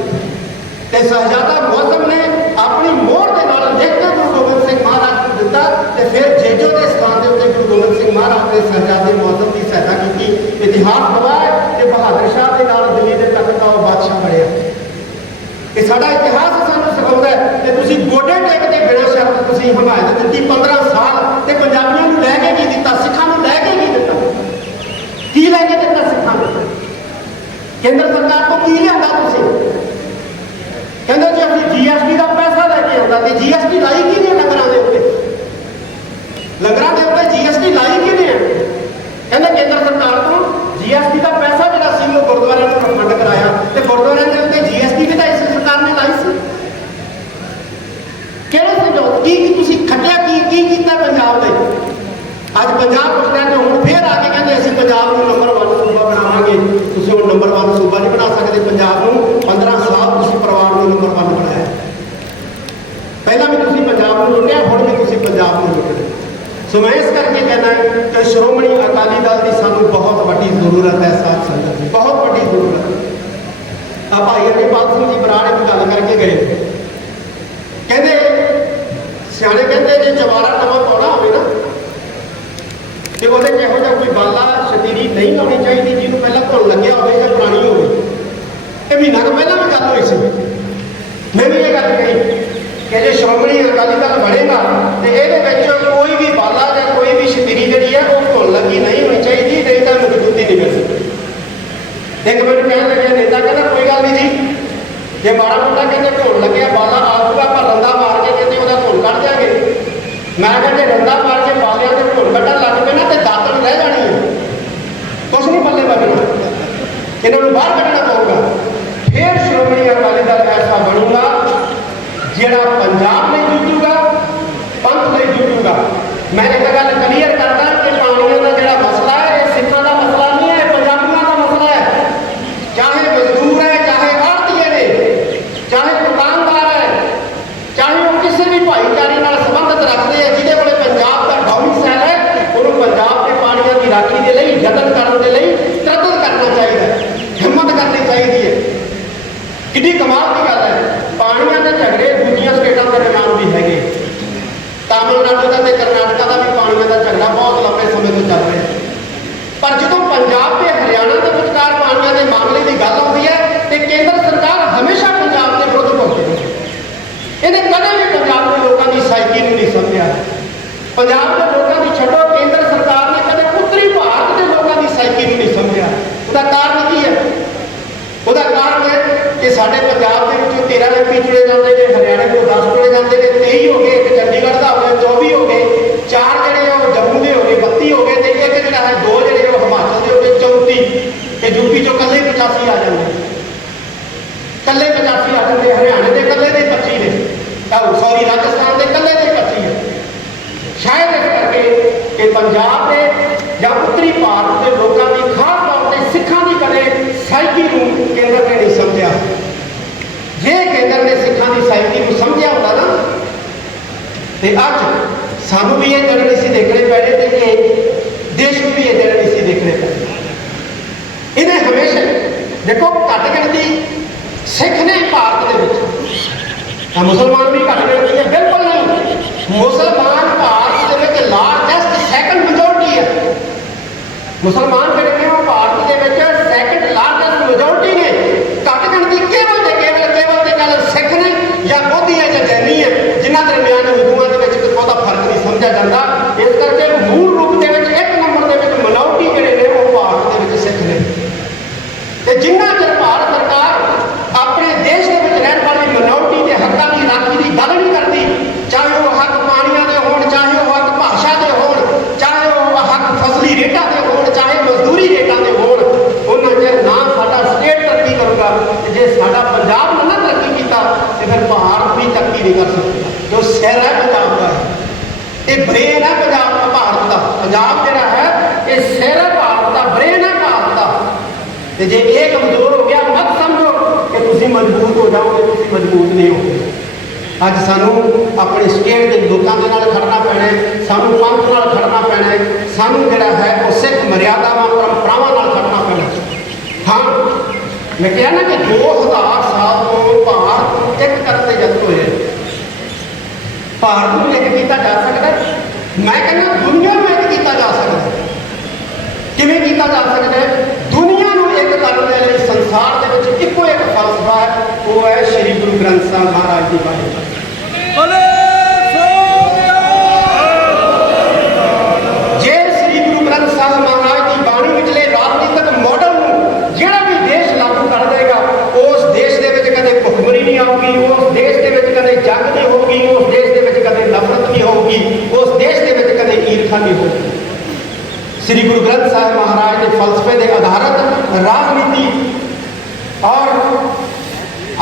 ਤੇ ਸਹਜਾਦਾ ਮੁਅੱਜ਼ਮ ਨੇ ਆਪਣੀ ਮੋਹਰ ਦੇ ਨਾਲ ਲਿਖ ਕੇ ਗੁਰੂ ਗੋਬਿੰਦ ਸਿੰਘ ਮਹਾਰਾਜ ਨੂੰ ਦਿੱਤਾ ਤੇ ਫਿਰ ਜੇਜੋ ਦੇ ਸਥਾਨ ਦੇ ਉੱਤੇ ਗੁਰੂ ਗੋਬਿੰਦ ਸਿੰਘ ਮਹਾਰਾਜ ਨੇ ਸਹਜਾਦੇ ਮੁਅੱਜ਼ਮ ਦੀ ਸਹਾਇਤਾ ਕੀਤੀ ਇਤਿਹਾਸ ਗਵਾਹ ਹੈ ਕਿ ਬਹਾਦਰ ਸ਼ਾਹ ਦੇ ਨਾਲ ਦਿੱਲੀ ਦੇ ਤਖਤ ਦਾ ਉਹ ਬਾਦਸ਼ਾਹ ਬਣਿਆ ਇਹ ਸਾਡਾ ਇਤਿਹਾਸ ਸਾਨੂੰ ਸਿਖਾਉਂਦਾ ਹੈ ਕਿ ਤੁਸੀਂ ਗੋਡੇ ਟੇਕਦੇ ਬਿਨਾਂ ਸ਼ਰਤ ਤੁਸੀਂ ਹਮਾਇਤ ਦਿੱਤੀ 15 ਸਾਲ ਤੇ ਪੰਜਾਬੀਆਂ ਨੂੰ ਲੈ ਕੇ ਕੀ ਦਿੱਤਾ ਸਿੱਖਾਂ ਨੂੰ ਲੈ ਕੇ ਕੀ ਦਿੱਤਾ ਕੀ ਲੈ ਕੇ ਦਿੱਤਾ ਸਿੱਖਾਂ ਨੂੰ ਕੇਂਦਰ ਸਰਕਾਰ ਤੋਂ ਕੀ ਲਿਆਂਦਾ ਤੁਸੀਂ ਕਹਿੰਦੇ ਜੀ ਅਸੀਂ ਜੀਐਸਟੀ ਦਾ ਪੈਸਾ ਲੈ ਕੇ ਆਉਂਦਾ ਤੇ ਜੀਐਸਟੀ ਲਾਈ ਕਿਹਨੇ ਲੰਗਰਾਂ ਦੇ ਉੱਤੇ ਲੰਗਰਾਂ ਦੇ ਉੱਤੇ ਜੀਐਸਟੀ ਲਾਈ ਕਿਹਨੇ ਹੈ ਕਹਿੰਦੇ ਕੇਂਦਰ ਸਰਕਾਰ ਤੋਂ ਜੀਐਸਟੀ ਦਾ ਪੈਸਾ ਜਿਹੜਾ ਸੀ ਉਹ ਗੁਰਦੁਆਰਿਆਂ ਨੂੰ ਫੰਡ ਕਰਾਇਆ ਤੇ ਗੁਰਦੁਆਰਿਆਂ ਦੇ ਉੱਤੇ ਜੀਐਸਟੀ ਵੀ ਤਾਂ ਇਸ ਸਰਕਾਰ ਨੇ ਲਾਈ ਸੀ ਕਿਹੜੇ ਸਮਝੌਤੇ ਕੀ ਕੀ ਤੁਸੀਂ ਖੱਟਿਆ ਕੀ ਕੀ ਕੀਤਾ ਪੰਜਾਬ ਦੇ ਅੱਜ ਪੰਜਾਬ ਪੁੱਛਦਾ ਤੇ ਹੁਣ ਫੇਰ ਆ ਕੇ ਕਹਿੰਦੇ ਅਸੀਂ ਪੰਜਾਬ ਨੂੰ ਨੰਬਰ 1 ਸੂਬਾ ਬਣਾਵਾਂਗੇ ਤੁਸੀਂ ਹੁਣ ਨੰਬਰ 1 ਸੂਬਾ ਨਹੀਂ ਬਣਾ ਸਕਦੇ ਪੰਜਾਬ ਨੂੰ 15 ਸਾਲ ਤੁਸੀਂ ਪਰਿਵਾਰ ਨੂੰ ਨੰਬਰ 1 ਬਣਾਇਆ ਪਹਿਲਾਂ ਵੀ ਤੁਸੀਂ ਪੰਜਾਬ ਨੂੰ ਲੁੱਟਿਆ ਹੁਣ ਵੀ ਤੁਸੀਂ ਪੰਜਾਬ ਨੂੰ ਲੁੱਟ ਰਹੇ ਸੋ ਮੈਂ ਇਸ ਕਰਕੇ ਕਹਿੰਦਾ ਕਿ ਸ਼੍ਰੋਮਣੀ ਅਕਾਲੀ ਦਲ ਦੀ ਸਾਨੂੰ ਬਹੁਤ ਵੱਡੀ ਜ਼ਰੂਰਤ ਹੈ ਸਾਥ ਸੰਗਤ ਦੀ ਬਹੁਤ ਵੱਡੀ ਜ਼ਰੂਰਤ ਹੈ ਆ ਭਾਈ ਅਮਰਪਾਲ ਸਿੰਘ ਜੀ ਬਰਾੜ ਇੱਕ ਗੱਲ ਕਰਕੇ ਗਏ ਕਹਿੰਦੇ ਸਿਆਣੇ ਕਹਿੰਦੇ ਜੇ ਜਵਾਰਾ ਨਵਾਂ ਪਾਉਣਾ ਹੋਵੇ ਨਾ ਤੇ ਉਹਦੇ 'ਚ ਇਹੋ ਜਿਹਾ ਕੋਈ ਬਾਲਾ ਸ਼ਤੀਰੀ ਨਹੀਂ ਲਾਉਣੀ ਚਾਹੀਦੀ ਜਿਹਨੂੰ ਪਹਿਲਾਂ ਧੁਣ ਲੱਗਿਆ ਹੋਵੇ ਜਾਂ ਪੁਰਾਣੀ ਹੋਵੇ ਇਹ ਮਹੀਨਾ ਕੁ ਪਹਿਲਾਂ ਵੀ ਗੱਲ ਹੋਈ ਸੀ। ਮੈਂ ਵੀ ਇਹ ਗੱਲ ਕਹੀ ਕਿ ਜੇ ਸ਼੍ਰੋਮਣੀ ਅਕਾਲੀ ਦਲ ਬਣੇਗਾ ਤੇ ਇਹਦੇ ਵਿੱਚ ਕੋਈ ਵੀ ਬਾਲਾ ਜਾਂ ਕੋਈ ਵੀ ਸ਼ਤੀਰੀ ਜਿਹੜੀ ਹੈ ਉਹ ਧੁਣ ਲੱਗੀ ਨਹੀਂ ਹੋਣੀ ਚਾਹੀਦੀ, ਨਹੀਂ ਤਾਂ ਮਜ਼ਬੂਤੀ ਨਹੀਂ ਮਿਲ ਸਕਦੀ ਇੱਕ ਮੈਨੂੰ ਕਹਿਣ ਲੱਗਿਆ ਨੇਤਾ ਕਹਿੰਦਾ, ਕੋਈ ਗੱਲ ਨਹੀਂ ਜੀ। ਜੇ ਮਾੜਾ ਮੋਟਾ ਕਹਿੰਦੇ ਢੋਲ ਲੱਗਿਆ, ਬਾਲਾ ਆਊਗਾ ਪਰ ਰੰਦਾ ਮਾਰ ਕੇ ਕਹਿੰਦੇ ਉਹਦਾ ਢੋਲ ਕੱਢ ਦਿਆਂਗੇ। ਮੈਂ ਕਹਿੰਦੇ ਰੰਦਾ ਮਾਰ ਕੇ ਬਾਲਿਆਂ ਤੇ ਢੋਲ ਕੱਢਣ ਲੱਗ ਪਏ ਨਾ ਤੇ ਦਾਤਣ ਰਹਿ ਜਾਣੀ ਹੈ ਕੁਛ ਨਹੀਂ ਬੱਲੇ ਬਚਣਾ ਇਹਨਾਂ ਨੂੰ ਬਾਹਰ ਕੱਢਣਾ ਪਊਗਾ ਫਿਰ ਸ਼੍ਰੋਮਣੀ ਅਕਾਲੀ ਦਲ ਐਸਾ ਬਣੂਗਾ ਜਿਹੜਾ ਪੰਜਾਬ ਲਈ ਜੂਝੂਗਾ ਪੰਥ ਲਈ ਜੂਝੂਗਾ ਮੈਂ ਇੱਕ ਗੱਲ ਕਲੀਅਰ ਕਰਦਾ ਕਿ ਪਾਣੀਆਂ ਦਾ ਜਿਹੜਾ ਮਸਲਾ ਹੈ ਇਹ ਸਿੱਖਾਂ ਦਾ ਮਸਲਾ ਨਹੀਂ ਹੈ ਇਹ ਪੰਜਾਬੀਆਂ ਦਾ ਮਸਲਾ ਹੈ ਚਾਹੇ ਮਜ਼ਦੂਰ ਹੈ ਚਾਹੇ ਆੜਤੀਏ ਨੇ ਚਾਹੇ ਦੁਕਾਨਦਾਰ ਹੈ ਚਾਹੇ ਉਹ ਕਿਸੇ ਵੀ ਭਾਈਚਾਰੇ ਨਾਲ ਸੰਬੰਧਿਤ ਰੱਖਦੇ ਆ ਜਿਹਦੇ ਕੋਲੇ ਪੰਜਾਬ ਦਾ ਡੋਮਿਸਾਈਲ ਹੈ ਉਹਨੂੰ ਕਿੰਨੀ ਕਮਾਲ ਦੀ ਗੱਲ ਹੈ ਪਾਣੀਆਂ ਦੇ ਝਗੜੇ ਦੂਜੀਆਂ ਸਟੇਟਾਂ ਦੇ ਨਾਮ ਵੀ ਹੈਗੇ ਤਾਮਿਲਨਾਡੂ ਦਾ ਤੇ ਕਰਨਾਟਕਾ ਦਾ ਵੀ ਪਾਣੀਆਂ ਦਾ ਝਗੜਾ ਬਹੁਤ ਲੰਬੇ ਸਮੇਂ ਤੋਂ ਚੱਲ ਰਿਹਾ। ਪਰ ਜਦੋਂ ਪੰਜਾਬ ਤੇ ਹਰਿਆਣਾ ਦੇ ਵਿਚਕਾਰ ਪਾਣੀਆਂ ਦੇ ਮਾਮਲੇ ਦੀ ਗੱਲ ਆਉਂਦੀ ਹੈ, ਤੇ ਕੇਂਦਰ ਸਰਕਾਰ ਹਮੇਸ਼ਾ ਪੰਜਾਬ ਦੇ ਵਿਰੁੱਧ ਬੋਲਦੀ ਹੈ। ਇਹਨੇ ਕਦੇ ਵੀ ਪੰਜਾਬ ਦੇ ਲੋਕਾਂ ਦੀ ਸਾਈਕੀ ਨੂੰ ਨਹੀਂ ਸਮਝਿਆ। ਪੰਜਾਬ ਦੇ ਲੋਕਾਂ ਦੀ ਛੱਡੋ, ਕੇਂਦਰ ਸਰਕਾਰ ਨੇ ਕਦੇ ਉੱਤਰੀ ਭਾਰਤ ਦੇ ਲੋਕਾਂ ਦੀ ਸਾਈਕੀ ਨੂੰ ਨਹੀਂ ਸਮਝਿਆ। ਉਹਦਾ ਕਾਰਨ ਕੀ ਹੈ? ਉਹਦਾ ਕਾਰਨ ਹੈ ਕਿ ਸਾਡੇ ਪੰਜਾਬ ਦੇ ਵਿੱਚੋਂ 13 ਐਮਪੀ ਚੁਣੇ ਜਾਂਦੇ ਨੇ, ਹਰਿਆਣੇ ਤੋਂ 10 ਚੁਣੇ ਜਾਂਦੇ ਨੇ 23 ਹੋ ਗਏ ਇੱਕ ਚੰਡੀਗੜ੍ਹ ਦਾ ਹੋ ਗਿਆ 24 ਹੋ ਗਏ ਚਾਰ ਜਿਹੜੇ ਆ ਉਹ ਜੰਮੂ ਦੇ ਹੋ ਗਏ 32 ਹੋ ਗਏ ਤੇ ਇੱਕ ਜਿਹੜਾ ਹੈ ਦੋ ਜਿਹੜੇ ਉਹ ਹਿਮਾਚਲ ਦੇ ਹੋ ਗਏ 34 ਤੇ ਯੂਪੀ ਚੋਂ ਕੱਲੇ 85 ਆ ਜਾਂਦੇ ਕੱਲੇ 85 ਆ ਜਾਂਦੇ ਹਰਿਆਣੇ ਦੇ ਕੱਲੇ ਦੇ 25 ਨੇ ਸੌਰੀ ਰਾਜਸਥਾਨ ਦੇ ਕੱਲੇ ਦੇ 25 ਹੈ ਸ਼ਾਇਦ ਇਸ ਕਰਕੇ ਕਿ ਪੰਜਾਬ ਦੇ ਜਾਂ ਉੱਤਰੀ ਭਾਰਤ ਦੇ ਲੋਕਾਂ ਦੀ ਖਾਸ ਤੌਰ ਤੇ ਸਿੱਖਾਂ ਦੀ ਕਦੇ ਸਾਈਕੀ ਨੂੰ ਕੇਂਦਰ ਨੇ ਨਹੀਂ ਸਮਝਿਆ ਜੇ ਕੇਂਦਰ ਨੇ ਸਿੱਖਾਂ ਦੀ ਸਾਈਕੀ ਨੂੰ ਸਮਝਿਆ ਹੁੰਦਾ ਨਾ ਤੇ ਅੱਜ ਸਾਨੂੰ ਵੀ ਇਹ ਦਿਨ ਨਹੀਂ ਸੀ ਦੇਖਣੇ ਪੈਣੇ ਤੇ ਇਹ ਦੇਸ਼ ਨੂੰ ਵੀ ਇਹ ਦਿਨ ਨਹੀਂ ਸੀ ਦੇਖਣੇ ਪੈਣੇ। ਇਹਨੇ ਹਮੇਸ਼ਾ ਦੇਖੋ ਘੱਟ ਗਿਣਤੀ ਸਿੱਖ ਨੇ ਭਾਰਤ ਦੇ ਵਿੱਚ। ਤਾਂ ਮੁਸਲਮਾਨ ਵੀ ਘੱਟ ਗਿਣਤੀ ਹੈ, ਬਿਲਕੁਲ ਨਹੀਂ। ਮੁਸਲਮਾਨ ਭਾਰਤ ਦੇ ਵਿੱਚ ਲਾਰਜੈਸਟ ਸੈਕੰਡ ਮੈਜੋਰਟੀ ਹੈ। ਮੁਸਲਮਾਨ ਜਿਹੜੇ ਨੇ ਉਹ ਭਾਰਤ ਦੇ ਵਿੱਚ ਸੈਕੰਡ ਲਾਰਜੈਸਟ ਮੈਜੋਰਟੀ ਨੇ ਘੱਟ ਗਿਣਤੀ ਕੇਵਲ ਤੇ ਕੇਵਲ ਕੇਵਲ ਤੇ ਗੱਲ ਸਿੱਖ ਨੇ ਜਾਂ ਬੋਧੀ ਹੈ ਜਾਂ ਜੈਨੀ ਹੈ ਜਿਨ੍ਹਾਂ ਦਰਮਿਆਨ ਹਿੰਦੂਆਂ ਦੇ ਵਿੱਚ ਕੋਈ ਬਹੁਤਾ ਫ਼ਰਕ ਨਹੀਂ ਸਮਝਿਆ ਜਾਂਦਾ ਇਸ ਕਰਕੇ ਮੂਲ ਰੂਪ ਦੇ ਵਿੱਚ ਇੱਕ ਨੰਬਰ ਦੇ ਵਿੱਚ ਮਿਨੋਰਟੀ ਜਿਹੜੇ ਨੇ ਉਹ ਭਾਰਤ ਦੇ ਵਿੱਚ ਸਿੱਖ ਨੇ ਤੇ ਜਿੰਨਾ ਚਿਰ ਭਾਰਤ ਸਰਕਾਰ ਆਪਣੇ ਦੇਸ਼ ਦੇ ਵਿੱਚ ਰਹਿਣ ਵਾਲੀ ਮਿਨੋਰਟੀ ਦੇ ਹੱਕਾਂ ਦੀ ਰਾਖੀ ਦੀ ਗੱਲ ਨਹੀਂ ਕਰਦੀ ਚਾਹੇ ਉਹ ਹੱਕ ਪਾਣੀਆਂ ਦੇ ਹੋਣ ਚਾਹੇ ਉਹ ਹੱਕ ਭਾਸ਼ਾ ਦੇ ਹੋਣ ਚਾਹੇ ਉਹ ਹੱਕ ਫਸਲੀ ਰੇਟਾਂ ਦੇ ਹੋਣ ਚਾਹੇ ਮਜ਼ਦੂਰੀ ਰੇਟਾਂ ਦੇ ਹੋਣ ਉਹਨਾਂ ਚਿਰ ਨਾ ਸਾਡਾ ਸਟੇਟ ਤਰੱਕੀ ਕਰੂਗਾ ਤੇ ਜੇ ਸਾਡਾ ਪੰਜਾਬ ਨੇ ਨਾ ਤਰੱਕੀ ਕੀਤਾ ਤੇ ਫਿਰ ਭਾਰਤ ਵੀ ਤਰੱਕੀ ਨਹੀਂ ਕਰ ਸਕਦਾ ਜੋ ਸਿਰ ਹੈ ਪੰਜਾਬ ਦਾ ਇਹ ਬ੍ਰੇਨ ਹੈ ਪੰਜਾਬ ਦਾ ਭਾਰਤ ਦਾ ਪੰਜਾਬ ਜਿਹੜਾ ਹੈ ਇਹ ਸਿਰ ਹੈ ਭਾਰਤ ਦਾ ਬ੍ਰੇਨ ਹੈ ਭਾਰਤ ਦਾ ਤੇ ਜੇ ਇਹ ਕਮਜ਼ੋਰ ਹੋ ਗਿਆ, ਮਤ ਸਮਝੋ ਕਿ ਤੁਸੀਂ ਮਜ਼ਬੂਤ ਹੋ ਜਾਓਗੇ, ਤੁਸੀਂ ਮਜ਼ਬੂਤ ਨਹੀਂ ਹੋਗੇ। ਅੱਜ ਸਾਨੂੰ ਆਪਣੇ ਸਟੇਟ ਦੇ ਲੋਕਾਂ ਦੇ ਨਾਲ ਖੜਨਾ ਪੈਣਾ ਸਾਨੂੰ ਪੰਥ ਨਾਲ ਖੜਨਾ ਪੈਣਾ ਸਾਨੂੰ ਜਿਹੜਾ ਹੈ ਉਹ ਸਿੱਖ ਮਰਿਆਦਾਵਾਂ ਪਰੰਪਰਾਵਾਂ ਨਾਲ ਖੜਨਾ ਪੈਣਾ ਹਾਂ। ਮੈਂ ਕਿਹਾ ਨਾ ਕਿ 2000 ਸਾਲ ਤੋਂ ਭਾਰਤ ਨੂੰ ਇੱਕ ਕਰਨ ਦੇ ਯਤਨ ਹੋਏ ਭਾਰਤ ਨੂੰ ਇੱਕ ਕੀਤਾ ਜਾ ਸਕਦਾ ਮੈਂ ਕਹਿੰਦਾ ਦੁਨੀਆ ਨੂੰ ਇੱਕ ਕੀਤਾ ਜਾ ਸਕਦਾ ਕਿਵੇਂ ਕੀਤਾ ਜਾ ਸਕਦਾ ਕਰਨ ਦੇ ਲਈ ਸੰਸਾਰ ਦੇ ਵਿੱਚ ਇੱਕੋ ਇੱਕ ਫਲਸਫਾ ਹੈ, ਉਹ ਹੈ ਸ੍ਰੀ ਗੁਰੂ ਗ੍ਰੰਥ ਸਾਹਿਬ ਮਹਾਰਾਜ ਦੀ ਬਾਣੀ ਬੋਲੇ ਜੇ ਸ੍ਰੀ ਗੁਰੂ ਗ੍ਰੰਥ ਸਾਹਿਬ ਮਹਾਰਾਜ ਦੀ ਬਾਣੀ ਵਿਚਲੇ ਰਾਜਨੀਤਿਕ ਮਾਡਲ ਨੂੰ ਜਿਹੜਾ ਵੀ ਦੇਸ਼ ਲਾਗੂ ਕਰ ਦੇਗਾ ਉਸ ਦੇਸ਼ ਦੇ ਵਿੱਚ ਕਦੇ ਭੁੱਖਮਰੀ ਨਹੀਂ ਆਊਗੀ ਉਸ ਦੇਸ਼ ਦੇ ਵਿੱਚ ਕਦੇ ਜੰਗ ਨਹੀਂ ਹੋਊਗੀ ਉਸ ਦੇਸ਼ ਦੇ ਵਿੱਚ ਕਦੇ ਨਫ਼ਰਤ ਨਹੀਂ ਹੋਊਗੀ ਉਸ ਦੇਸ਼ ਦੇ ਵਿੱਚ ਕਦੇ ਈਰਖਾ ਨਹੀਂ ਹੋਊਗੀ ਸ੍ਰੀ ਗੁਰੂ ਗ੍ਰੰਥ ਸਾਹਿਬ ਮਹਾਰਾਜ ਦੇ ਫਲਸਫੇ ਦੇ ਆਧਾਰਿਤ ਰਾਜਨੀਤੀ ਔਰ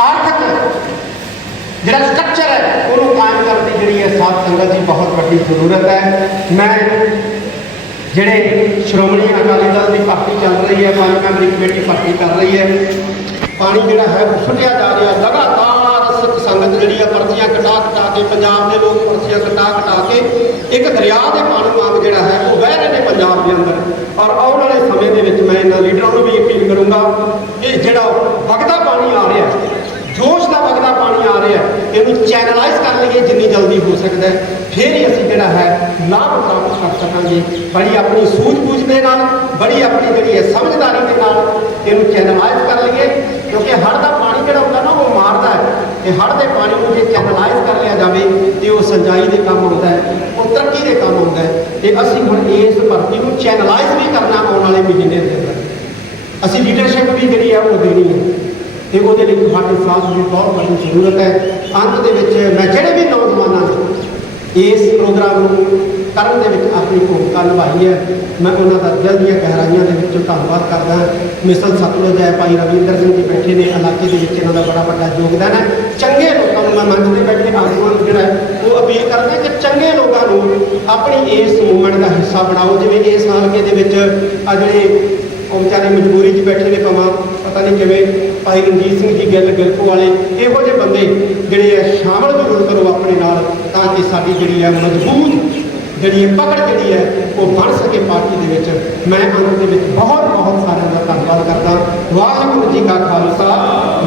ਆਰਥਿਕ ਜਿਹੜਾ ਸਟਰਕਚਰ ਹੈ ਉਹਨੂੰ ਕਾਇਮ ਕਰਨ ਦੀ ਜਿਹੜੀ ਹੈ ਸਾਧ ਸੰਗਤ ਦੀ ਬਹੁਤ ਵੱਡੀ ਜ਼ਰੂਰਤ ਹੈ। ਮੈਂ ਜਿਹੜੇ ਸ਼੍ਰੋਮਣੀ ਅਕਾਲੀ ਦਲ ਦੀ ਭਰਤੀ ਚੱਲ ਰਹੀ ਹੈ, ਪੰਜ ਮੈਂਬਰੀ ਕਮੇਟੀ ਭਰਤੀ ਕਰ ਰਹੀ ਹੈ, ਪਾਣੀ ਜਿਹੜਾ ਹੈ ਉਹ ਸੁੱਟਿਆ ਜਾ ਰਿਹਾ ਲਗਾਤਾਰ ਸਿੱਖ ਸੰਗਤ ਜਿਹੜੀ ਆ, ਪਰਚੀਆਂ ਕਟਾ ਕਟਾ ਕੇ, ਪੰਜਾਬ ਦੇ ਲੋਕ ਪਰਚੀਆਂ ਕਟਾ ਕਟਾ ਕੇ, ਇੱਕ ਦਰਿਆ ਦੇ ਪਾਣੀ ਵਾਂਗ ਜਿਹੜਾ ਹੈ, ਉਹ ਵਹਿ ਰਹੇ ਨੇ ਪੰਜਾਬ ਦੇ ਅੰਦਰ। ਔਰ ਆਉਣ ਵਾਲੇ ਸਮੇਂ ਦੇ ਵਿੱਚ ਮੈਂ ਇਹਨਾਂ ਲੀਡਰਾਂ ਨੂੰ ਵੀ ਅਪੀਲ ਕਰੂੰਗਾ ਇਹ ਜਿਹੜਾ ਵਗਦਾ ਪਾਣੀ ਆ ਰਿਹਾ ਜੋਸ਼ ਦਾ ਵਗਦਾ ਪਾਣੀ ਆ ਰਿਹਾ ਇਹਨੂੰ ਚੈਨਲਾਈਜ਼ ਕਰ ਲਈਏ ਜਿੰਨੀ ਜਲਦੀ ਹੋ ਸਕਦਾ ਹੈ। ਫਿਰ ਹੀ ਅਸੀਂ ਜਿਹੜਾ ਹੈ ਲਾਭ ਪ੍ਰਾਪਤ ਕਰ ਸਕਾਂਗੇ ਬੜੀ ਆਪਣੀ ਸੂਝ-ਬੂਝ ਦੇ ਨਾਲ, ਬੜੀ ਆਪਣੀ ਜਿਹੜੀ ਹੈ ਸਮਝਦਾਰੀ ਦੇ ਨਾਲ ਇਹਨੂੰ ਚੈਨਲਾਈਜ਼ ਕਰ ਲਈਏ। ਕਿਉਂਕਿ ਹੜ੍ਹ ਦਾ ਪਾਣੀ ਜਿਹੜਾ ਹੁੰਦਾ ਨਾ, ਉਹ ਮਾਰਦਾ ਹੈ। ਤੇ ਹੜ੍ਹ ਦੇ ਪਾਣੀ ਨੂੰ ਜੇ ਚੈਨਲਾਈਜ਼ ਕਰ ਲਿਆ ਜਾਵੇ, ਤੇ ਉਹ ਸਿੰਜਾਈ ਦੇ ਕੰਮ ਆਉਂਦਾ ਹੈ, ਉਹ ਤਰੱਕੀ ਦੇ ਕੰਮ ਆਉਂਦਾ ਹੈ। ਤੇ ਅਸੀਂ ਹੁਣ ਇਸ ਭਰਤੀ ਨੂੰ ਚੈਨਲਾਈਜ਼ ਵੀ ਕਰਨਾ ਆਉਣ ਵਾਲੇ ਮਹੀਨੇ ਦੇ ਅੰਦਰ। ਅਸੀਂ ਲੀਡਰਸ਼ਿਪ ਵੀ ਜਿਹੜੀ ਹੈ, ਉਹ ਦੇਣੀ ਹੈ। ਤੇ ਉਹਦੇ ਲਈ ਤੁਹਾਡੇ ਸਾਥ ਦੀ ਬਹੁਤ ਵੱਡੀ ਜ਼ਰੂਰਤ ਹੈ। ਅੰਤ ਦੇ ਵਿੱਚ ਮੈਂ ਜਿਹੜੇ ਵੀ ਨੌਜਵਾਨਾਂ ਨੇ ਇਸ ਪ੍ਰੋਗਰਾਮ ਨੂੰ ਕਰਨ ਦੇ ਵਿੱਚ ਆਪਣੀ ਭੂਮਿਕਾ ਨਿਭਾਈ ਹੈ, ਮੈਂ ਉਹਨਾਂ ਦਾ ਦਿਲ ਦੀਆਂ ਗਹਿਰਾਈਆਂ ਦੇ ਵਿੱਚੋਂ ਧੰਨਵਾਦ ਕਰਦਾ ਮਿਸਲ ਸਤਲੁਜ ਹੈ, ਭਾਈ ਰਵਿੰਦਰ ਸਿੰਘ ਜੀ ਬੈਠੇ ਨੇ, ਇਲਾਕੇ ਦੇ ਵਿੱਚ ਇਹਨਾਂ ਦਾ ਬੜਾ ਵੱਡਾ ਯੋਗਦਾਨ ਹੈ। ਚੰਗੇ ਲੋਕਾਂ ਨੂੰ ਮੈਂ ਮੰਚ ਤੇ ਬੈਠੇ ਆਗੂਆਂ ਨੂੰ ਜਿਹੜਾ ਹੈ, ਉਹ ਅਪੀਲ ਕਰਦਾ ਕਿ ਚੰਗੇ ਲੋਕਾਂ ਨੂੰ ਆਪਣੀ ਇਸ ਮੂਵਮੈਂਟ ਦਾ ਹਿੱਸਾ ਬਣਾਓ। ਜਿਵੇਂ ਇਸ ਹਲਕੇ ਦੇ ਵਿੱਚ ਆ ਜਿਹੜੇ ਉਹ ਵਿਚਾਰੇ ਮਜਬੂਰੀ 'ਚ ਬੈਠੇ ਨੇ ਭਾਵੇਂ ਪਤਾ ਨਹੀਂ ਕਿਵੇਂ ਭਾਈ ਰਣਜੀਤ ਸਿੰਘ ਜੀ ਗਿੱਲ ਗਿਲਪੋ ਵਾਲੇ, ਇਹੋ ਜਿਹੇ ਬੰਦੇ ਜਿਹੜੇ ਆ ਸ਼ਾਮਲ ਜ਼ਰੂਰ ਕਰੋ ਆਪਣੇ ਨਾਲ ਤਾਂ ਕਿ ਸਾਡੀ ਜਿਹੜੀ ਹੈ ਮਜ਼ਬੂਤ ਜਿਹੜੀ ਹੈ ਪਕੜ ਜਿਹੜੀ ਹੈ ਉਹ ਬਣ ਸਕੇ ਪਾਰਟੀ ਦੇ ਵਿੱਚ। ਮੈਂ ਅੰਤ ਦੇ ਵਿੱਚ ਬਹੁਤ ਬਹੁਤ ਸਾਰਿਆਂ ਦਾ ਧੰਨਵਾਦ ਕਰਦਾ। ਵਾਹਿਗੁਰੂ ਜੀ ਕਾ ਖਾਲਸਾ,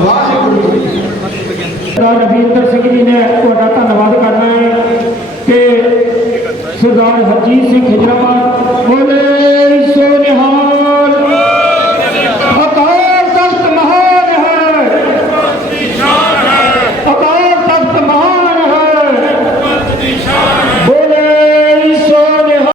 ਵਾਹਿਗੁਰੂ ਜੀ ਕੀ ਫਤਿਹ। ਰਵਿੰਦਰ ਸਿੰਘ ਜੀ ਨੇ ਤੁਹਾਡਾ ਧੰਨਵਾਦ ਕਰਨਾ ਹੈ ਕਿ ਸਰਦਾਰ ਹਰਜੀਤ ਸਿੰਘ ਖਿਜਰਾਬਾਦ ਬੋਲੇ